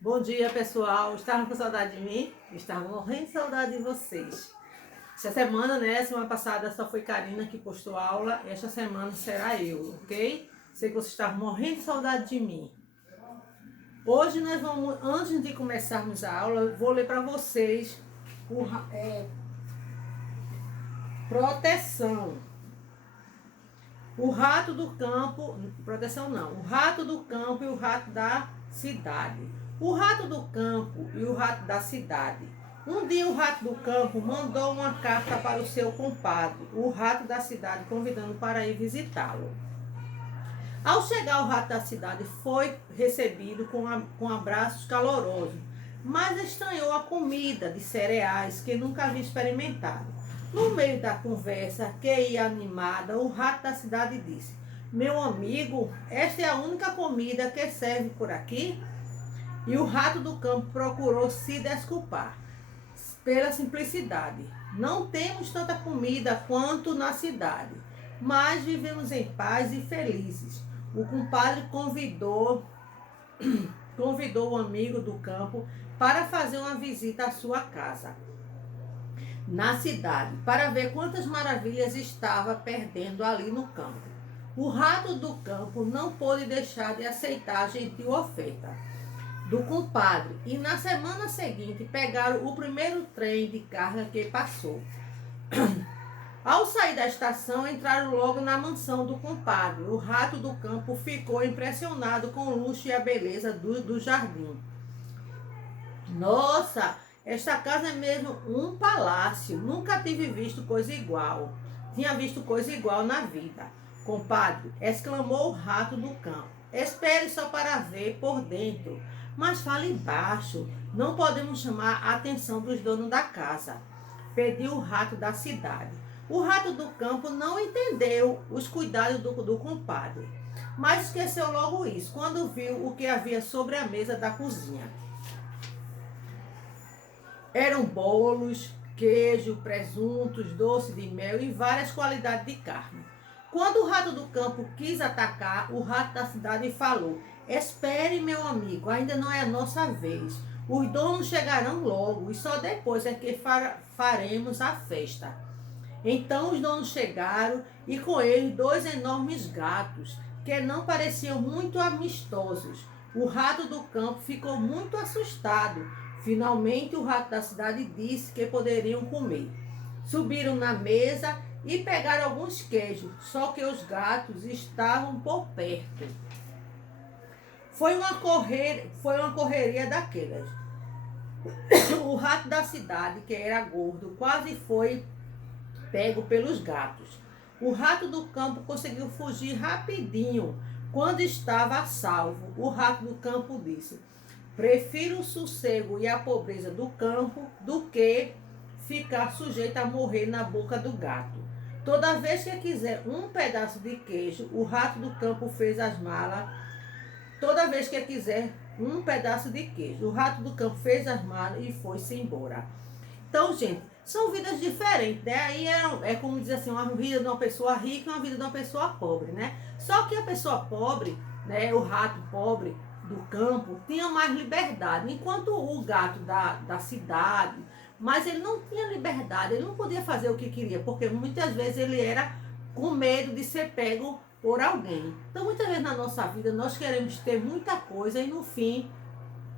Bom dia, pessoal. Estavam com saudade de mim? Estavam morrendo de saudade de vocês. Essa semana, né? Semana passada só foi Karina que postou aula. Esta semana será eu, ok? Sei que vocês estavam morrendo de saudade de mim. Hoje nós vamos, antes de começarmos a aula, eu vou ler para vocês proteção. O rato do campo, proteção não, o rato do campo e o rato da cidade. O rato do campo e o rato da cidade. Um dia o rato do campo mandou uma carta para o seu compadre, o rato da cidade, convidando para ir visitá-lo. Ao chegar, o rato da cidade foi recebido com abraços calorosos, mas estranhou a comida de cereais que nunca havia experimentado. No meio da conversa, que ia animada, o rato da cidade disse: Meu amigo, esta é a única comida que serve por aqui? E o rato do campo procurou se desculpar pela simplicidade. Não temos tanta comida quanto na cidade, mas vivemos em paz e felizes. O compadre convidou o amigo do campo para fazer uma visita à sua casa na cidade, para ver quantas maravilhas estava perdendo ali no campo. O rato do campo não pôde deixar de aceitar a gentil oferta do compadre e na semana seguinte pegaram o primeiro trem de carga que passou. Ao sair da estação, entraram logo na mansão do compadre. O rato do campo ficou impressionado com o luxo e a beleza do jardim. Nossa, esta casa é mesmo um palácio. Nunca tive visto coisa igual. Tinha visto coisa igual na vida. Compadre, exclamou o rato do campo. Espere só para ver por dentro. Mas fale baixo. Não podemos chamar a atenção dos donos da casa. Pediu o rato da cidade. O rato do campo não entendeu os cuidados do compadre, mas esqueceu logo isso quando viu o que havia sobre a mesa da cozinha. Eram bolos, queijo, presuntos, doce de mel e várias qualidades de carne. Quando o rato do campo quis atacar, o rato da cidade falou: Espere, meu amigo, ainda não é a nossa vez. Os donos chegarão logo e só depois é que faremos a festa. Então os donos chegaram e com eles 2 enormes gatos, que não pareciam muito amistosos. O rato do campo ficou muito assustado. Finalmente o rato da cidade disse que poderiam comer. Subiram na mesa e pegaram alguns queijos, só que os gatos estavam por perto. Foi uma correria daquelas. O rato da cidade, que era gordo, quase foi pego pelos gatos. O rato do campo conseguiu fugir rapidinho. Quando estava a salvo, o rato do campo disse: Prefiro o sossego e a pobreza do campo do que ficar sujeito a morrer na boca do gato. Toda vez que quiser um pedaço de queijo, o rato do campo fez as malas. Toda vez que quiser um pedaço de queijo, o rato do campo fez as malas e foi-se embora. Então, gente, são vidas diferentes, né? Aí é como dizer assim, uma vida de uma pessoa rica e uma vida de uma pessoa pobre, né? Só que a pessoa pobre, né, o rato pobre do campo, tinha mais liberdade, enquanto o gato da cidade, mas ele não tinha liberdade, ele não podia fazer o que queria, porque muitas vezes ele era com medo de ser pego por alguém. Então, muitas vezes na nossa vida, nós queremos ter muita coisa e no fim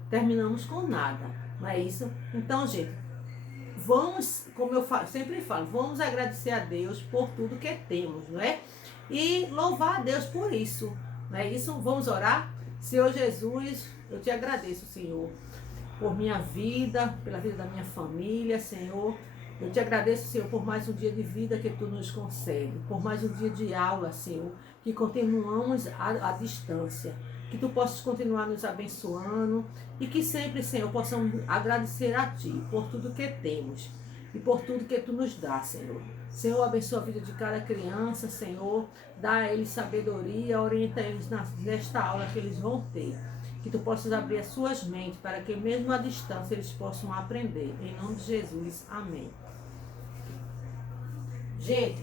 terminamos com nada, não é isso? Então, gente, vamos, como eu sempre falo, vamos agradecer a Deus por tudo que temos, não é? E louvar a Deus por isso, não é isso? Vamos orar? Senhor Jesus, eu te agradeço, Senhor, por minha vida, pela vida da minha família, Senhor. Eu te agradeço, Senhor, por mais um dia de vida que Tu nos concede, por mais um dia de aula, Senhor, que continuamos à distância. Que Tu possas continuar nos abençoando e que sempre, Senhor, possamos agradecer a Ti por tudo que temos e por tudo que Tu nos dá, Senhor. Senhor, abençoa a vida de cada criança, Senhor, dá a eles sabedoria, orienta eles nesta aula que eles vão ter. Que Tu possas abrir as suas mentes para que mesmo à distância eles possam aprender. Em nome de Jesus, amém. Gente,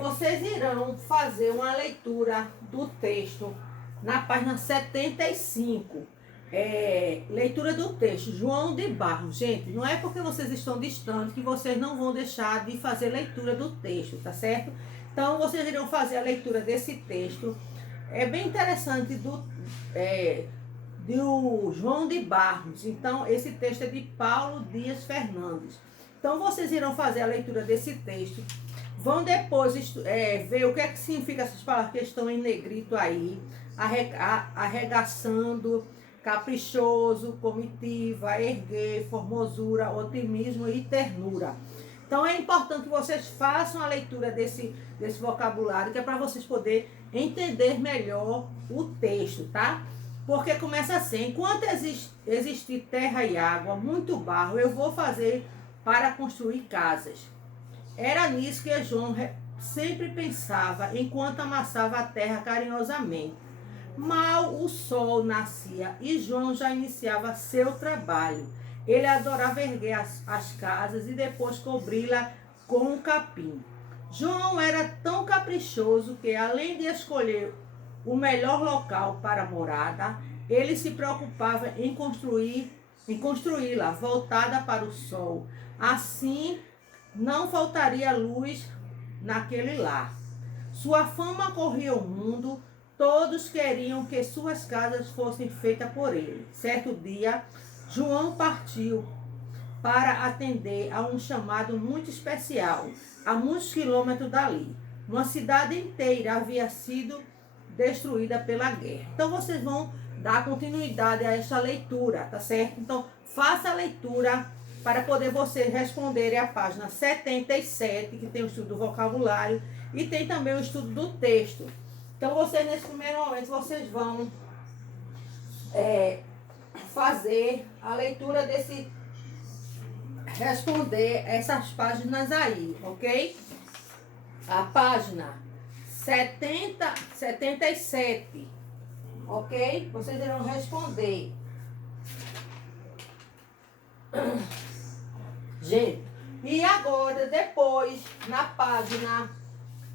vocês irão fazer uma leitura do texto na página 75. leitura do texto, João de Barros. Gente, não é porque vocês estão distantes que vocês não vão deixar de fazer leitura do texto, tá certo? Então, vocês irão fazer a leitura desse texto. É bem interessante do João de Barros. Então, esse texto é de Paulo Dias Fernandes. Então, vocês irão fazer a leitura desse texto. Vão depois ver o que é que significa essas palavras que estão em negrito aí. Arregaçando, caprichoso, comitiva, erguer, formosura, otimismo e ternura. Então, é importante que vocês façam a leitura desse vocabulário, que é para vocês poderem entender melhor o texto, tá? Porque começa assim: enquanto existir terra e água, muito barro, eu vou fazer para construir casas. Era nisso que João sempre pensava, enquanto amassava a terra carinhosamente. Mal o sol nascia e João já iniciava seu trabalho. Ele adorava erguer as casas e depois cobri-la com um capim. João era tão caprichoso que, além de escolher o melhor local para a morada, ele se preocupava em construí-la voltada para o sol. Assim, não faltaria luz naquele lar. Sua fama corria o mundo, todos queriam que suas casas fossem feitas por ele. Certo dia, João partiu para atender a um chamado muito especial, a muitos quilômetros dali. Uma cidade inteira havia sido destruída pela guerra. Então, vocês vão dar continuidade a essa leitura, tá certo? Então, faça a leitura para poder vocês responderem a página 77, que tem o estudo do vocabulário, e tem também o estudo do texto. Então, vocês, nesse primeiro momento, vocês vão fazer a leitura responder essas páginas aí, ok? A página 77, ok? Vocês irão responder. Gente, e agora, depois, na página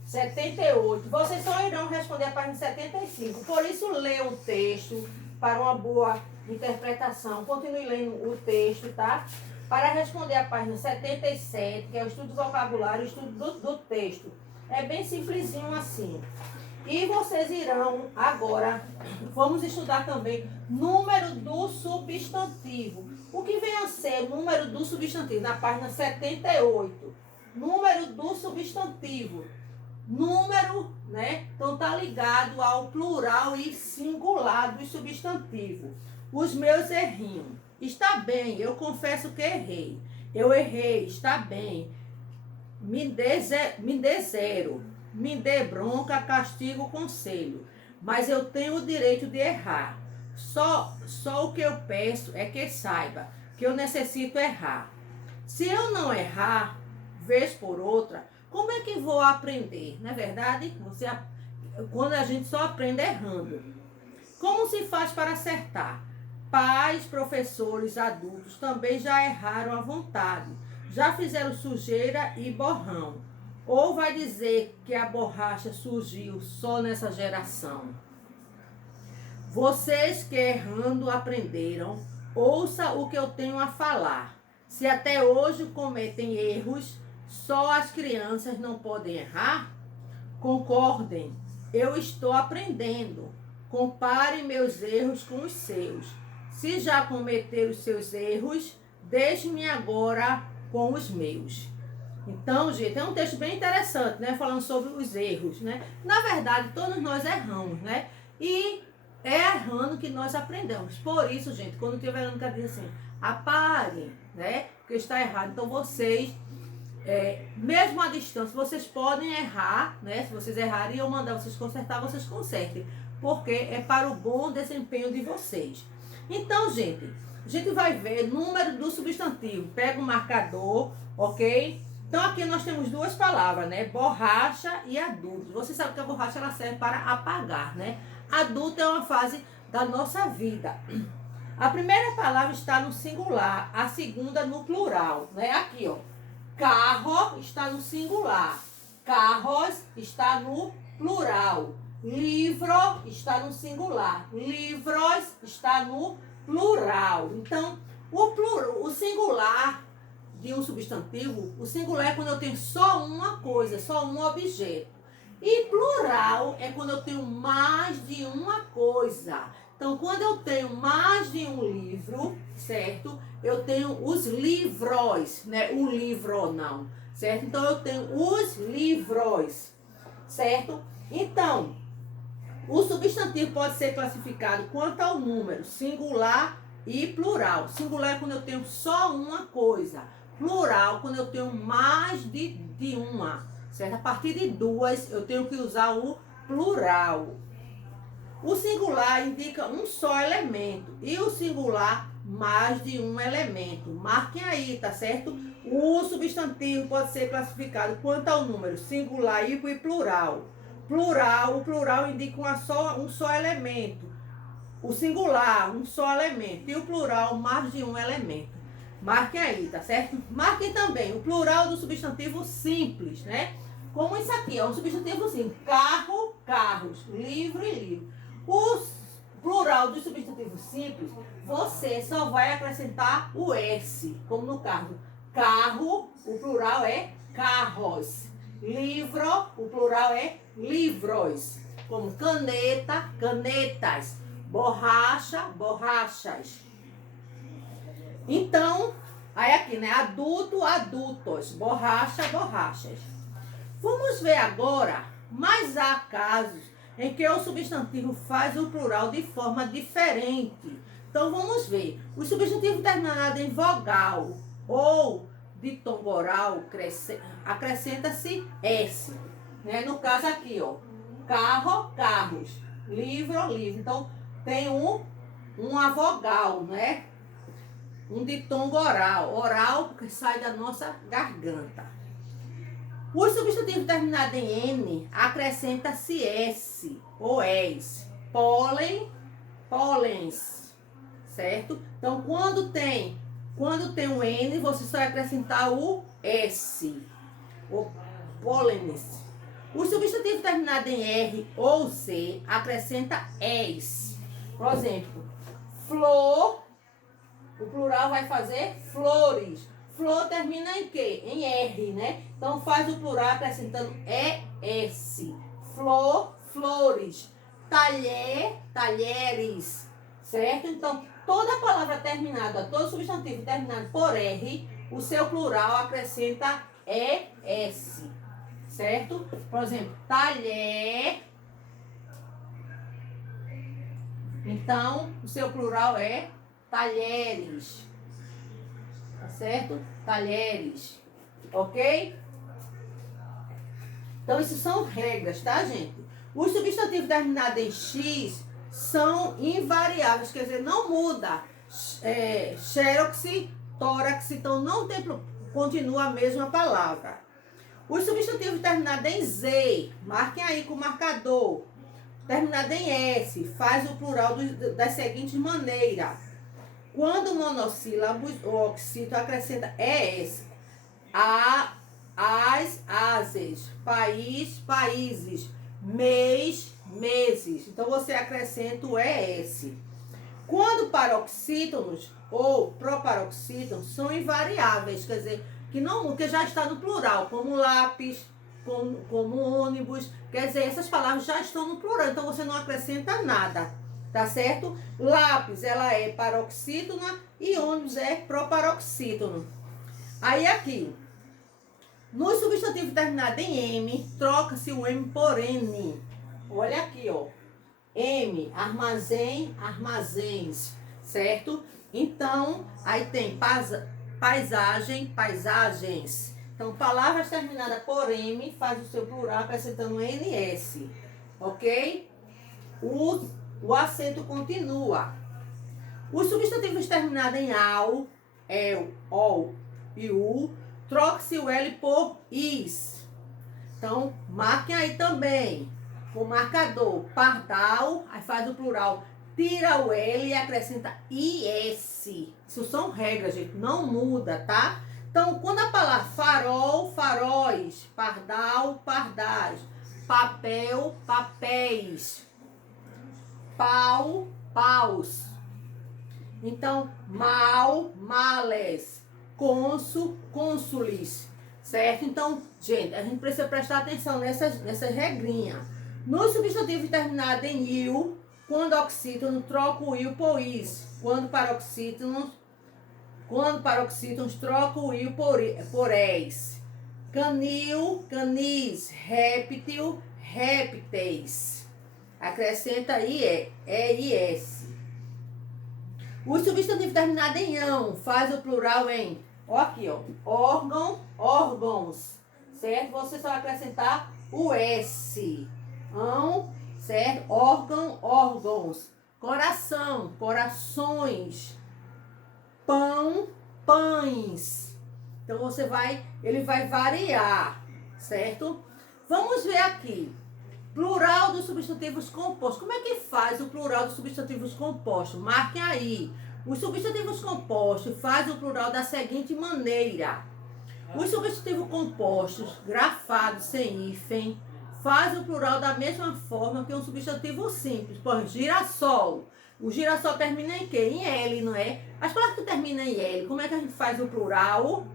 78, vocês só irão responder a página 75. Por isso, leiam o texto para uma boa interpretação. Continue lendo o texto, tá? Para responder a página 77, que é o estudo do vocabulário, o estudo do texto. É bem simplesinho assim. E vocês irão agora, vamos estudar também número do substantivo. O que vem a ser número do substantivo? Na página 78. Número do substantivo. Número, né? Então tá ligado ao plural e singular do substantivo. Os meus errinhos. Está bem, eu confesso que errei. Eu errei, está bem. Me dê zero. Me dê bronca, castigo, conselho. Mas eu tenho o direito de errar. Só o que eu peço é que saiba que eu necessito errar. Se eu não errar, vez por outra, como é que vou aprender? Não é verdade? Quando a gente só aprende errando. Como se faz para acertar? Pais, professores, adultos também já erraram à vontade. Já fizeram sujeira e borrão. Ou vai dizer que a borracha surgiu só nessa geração? Vocês que errando aprenderam, ouça o que eu tenho a falar. Se até hoje cometem erros, só as crianças não podem errar? Concordem, eu estou aprendendo. Compare meus erros com os seus. Se já cometeram os seus erros, deixe-me agora com os meus. Então, gente, é um texto bem interessante, né? Falando sobre os erros, né? Na verdade, todos nós erramos, né? E é errando que nós aprendemos. Por isso, gente, quando tiver Verônica diz assim, apaguem, né? Porque está errado. Então, vocês, mesmo à distância, vocês podem errar, né? Se vocês errarem e eu mandar vocês consertar, vocês consertem. Porque é para o bom desempenho de vocês. Então, gente, a gente vai ver número do substantivo. Pega o marcador, ok? Então, aqui nós temos duas palavras, né? Borracha e adulto. Você sabe que a borracha ela serve para apagar, né? Adulto é uma fase da nossa vida. A primeira palavra está no singular, a segunda no plural, né? Aqui, ó. Carro está no singular. Carros está no plural. Livro está no singular. Livros está no plural. Então, o singular de um substantivo, o singular é quando eu tenho só uma coisa, só um objeto. E plural é quando eu tenho mais de uma coisa. Então, quando eu tenho mais de um livro, certo? Eu tenho os livros, né? O livro não, certo? Então, eu tenho os livros, certo? Então, o substantivo pode ser classificado quanto ao número singular e plural. Singular é quando eu tenho só uma coisa. Plural, quando eu tenho mais de uma. Certo? A partir de duas, eu tenho que usar o plural. O singular indica um só elemento. E o singular, mais de um elemento. Marquem aí, tá certo? O substantivo pode ser classificado quanto ao número singular e plural. O plural indica um só elemento. O singular, um só elemento. E o plural, mais de um elemento. Marquem aí, tá certo? Marquem também o plural do substantivo simples, né? Como isso aqui, é um substantivo simples. Carro, carros. Livro e livro. O plural do substantivo simples, você só vai acrescentar o S, como no caso. Carro, o plural é carros. Livro, o plural é livros. Como caneta, canetas. Borracha, borrachas. Então, aí aqui, né? Adulto, adultos. Borracha, borrachas. Vamos ver agora, mas há casos em que o substantivo faz o plural de forma diferente. Então, vamos ver. O substantivo terminado em vogal ou de tom oral, acrescenta-se S. Né? No caso aqui, ó. Carro, carros. Livro, livro. Então, tem uma vogal, né? Um ditongo oral. Oral porque sai da nossa garganta. O substantivo terminado em N acrescenta-se S ou ES. Pólen, pólens. Certo? Então, quando tem um N, você só vai acrescentar o S. O pólenes. O substantivo terminado em R ou C acrescenta ES. Por exemplo, flor, o plural vai fazer flores. Flor termina em quê? Em R, né? Então faz o plural acrescentando ES. Flor, flores. Talher, talheres. Certo? Então, toda palavra terminada, todo substantivo terminado por R, o seu plural acrescenta ES. Certo? Por exemplo, talher. Então, o seu plural é talheres. Tá certo? Talheres. Ok? Então, isso são regras, tá, gente? Os substantivos terminados em X são invariáveis, quer dizer, não muda. Xerox, tórax, então não tem, continua a mesma palavra. Os substantivos terminados em Z, marquem aí com o marcador. Terminado em S, faz o plural da seguinte maneira. Quando monossílabos, o oxítono acrescenta ES. As, ases. País, países. Mês, meses. Então, você acrescenta o ES. Quando paroxítonos ou proparoxítonos são invariáveis, quer dizer, que já está no plural, como lápis, como ônibus, quer dizer, essas palavras já estão no plural, então você não acrescenta nada, tá certo? Lápis, ela é paroxítona e ônibus é proparoxítono. Aí aqui, no substantivo terminado em M, troca-se o M por N. Olha aqui, ó. M, armazém, armazéns, certo? Então, aí tem paisagem, paisagens. Então, palavras terminadas por M faz o seu plural acrescentando NS, ok? O acento continua. Os substantivos terminados em AU, EL, OL e U, troca-se o L por IS. Então, marquem aí também. O marcador pardal, aí faz o plural, tira o L e acrescenta IS. Isso são regras, gente, não muda, tá? Então, quando a palavra farol, faróis, pardal, pardais, papel, papéis, pau, paus. Então, mal, males, cônsul, cônsulis, certo? Então, gente, a gente precisa prestar atenção nessas regrinhas. No substantivo terminado em il, quando oxítono, troca o il por is. Quando paroxítonos, troca o il por es. Canil, canis, réptil, répteis. Acrescenta IS. O substantivo terminado em ão faz o plural em, ó aqui, ó, órgão, órgãos, certo? Você só vai acrescentar o S. Ão, certo? Órgão, órgãos. Coração, corações. Pão, pães. Então ele vai variar, certo? Vamos ver aqui. Plural dos substantivos compostos. Como é que faz o plural dos substantivos compostos? Marquem aí. Os substantivos compostos faz o plural da seguinte maneira. Os substantivos compostos, grafados sem hífen, faz o plural da mesma forma que um substantivo simples. Por exemplo, girassol. O girassol termina em quê? Em L, não é? As palavras que terminam em L, como é que a gente faz o plural?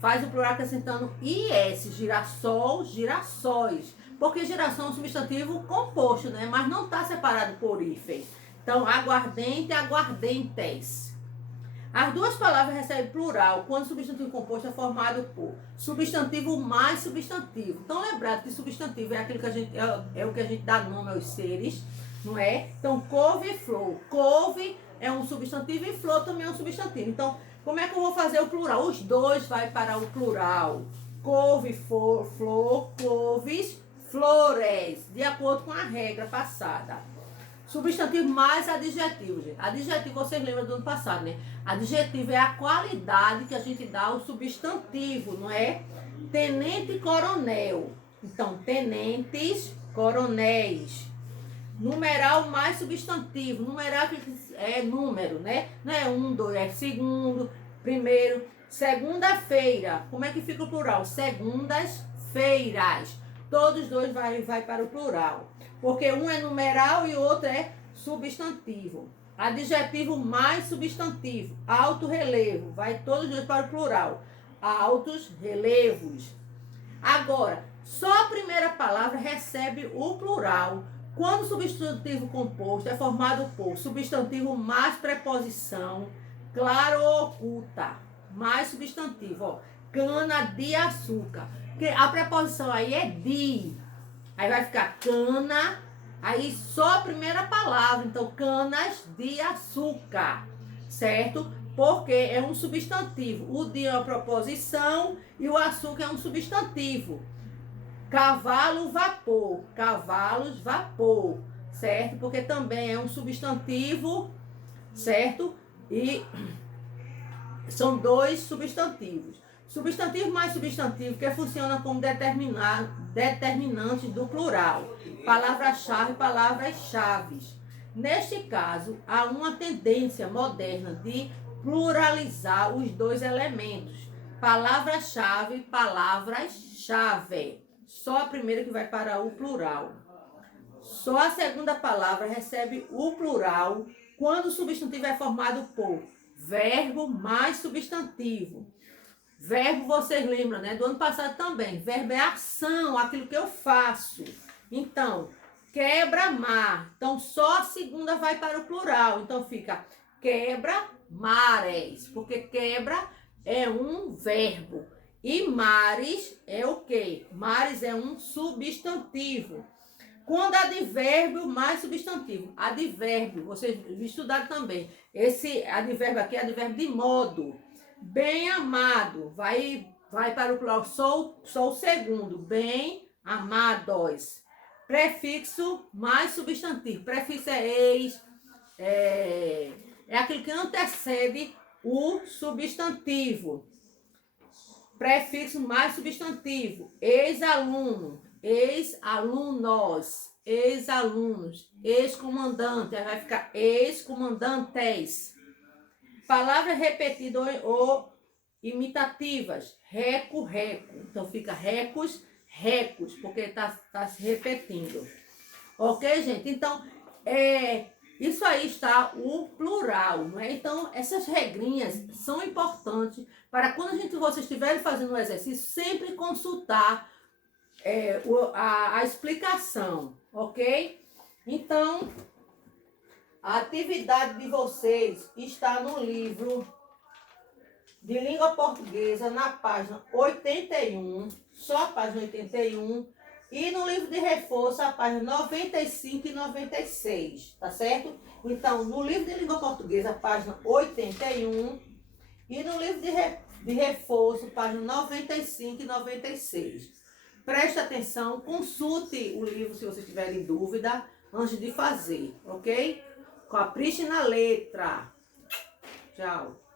Faz o plural acrescentando IS. Girassol, girassóis. Porque geração é um substantivo composto, né? Mas não está separado por hífen. Então, aguardente, aguardentes. As duas palavras recebem plural quando o substantivo composto é formado por substantivo mais substantivo. Então, lembrado que substantivo é aquilo que é o que a gente dá nome aos seres, não é? Então, couve e flor. Couve é um substantivo e flor também é um substantivo. Então, como é que eu vou fazer o plural? Os dois vai para o plural. Couve, flor, couves, flores, de acordo com a regra passada. Substantivo mais adjetivo, gente. Adjetivo, vocês lembram do ano passado, né? Adjetivo é a qualidade que a gente dá ao substantivo, não é? Tenente e coronel. Então, tenentes, coronéis. Numeral mais substantivo. Numeral é número, né? Não é 1, 2, é segundo, primeiro. Segunda-feira. Como é que fica o plural? Segundas-feiras. Todos dois vai para o plural. Porque um é numeral e o outro é substantivo. Adjetivo mais substantivo. Alto relevo. Vai todos dois para o plural. Altos relevos. Agora, só a primeira palavra recebe o plural. Quando o substantivo composto é formado por substantivo mais preposição, claro ou oculta. Mais substantivo, ó. Cana de açúcar. A preposição aí é de. Aí vai ficar cana, aí só a primeira palavra. Então, canas de açúcar, certo? Porque é um substantivo. O de é uma preposição e o açúcar é um substantivo. Cavalo, vapor. Cavalos, vapor, certo? Porque também é um substantivo, certo? E são dois substantivos. Substantivo mais substantivo que funciona como determinantes do plural. Palavra-chave, palavras-chaves. Neste caso, há uma tendência moderna de pluralizar os dois elementos. Palavra-chave, palavras-chave. Só a primeira que vai para o plural. Só a segunda palavra recebe o plural quando o substantivo é formado por verbo mais substantivo. Verbo, vocês lembram, né? Do ano passado também. Verbo é ação, aquilo que eu faço. Então, quebra-mar. Então, só a segunda vai para o plural. Então, fica quebra-mares. Porque quebra é um verbo. E mares é o quê? Mares é um substantivo. Quando advérbio mais substantivo. Advérbio, vocês estudaram também. Esse advérbio aqui é advérbio de modo. Bem amado, vai para o plural, sou o segundo, bem amados. Prefixo mais substantivo, prefixo é ex, é aquilo que antecede o substantivo. Prefixo mais substantivo, ex-aluno, ex-alunos, ex-alunos, ex-comandante, aí vai ficar ex-comandantes. Palavras repetidas ou imitativas. Reco, reco. Então fica recos, recos, porque está se repetindo. Ok, gente? Então, Isso aí está o plural, não é? Então, essas regrinhas são importantes para quando vocês estiverem fazendo o exercício, sempre consultar a explicação, ok? Então, a atividade de vocês está no livro de língua portuguesa, na página 81, só a página 81, e no livro de reforço, a página 95 e 96, tá certo? Então, no livro de língua portuguesa, página 81, e no livro de reforço, página 95 e 96. Preste atenção, consulte o livro se vocês tiverem dúvida antes de fazer, ok? Capriche na letra. Tchau.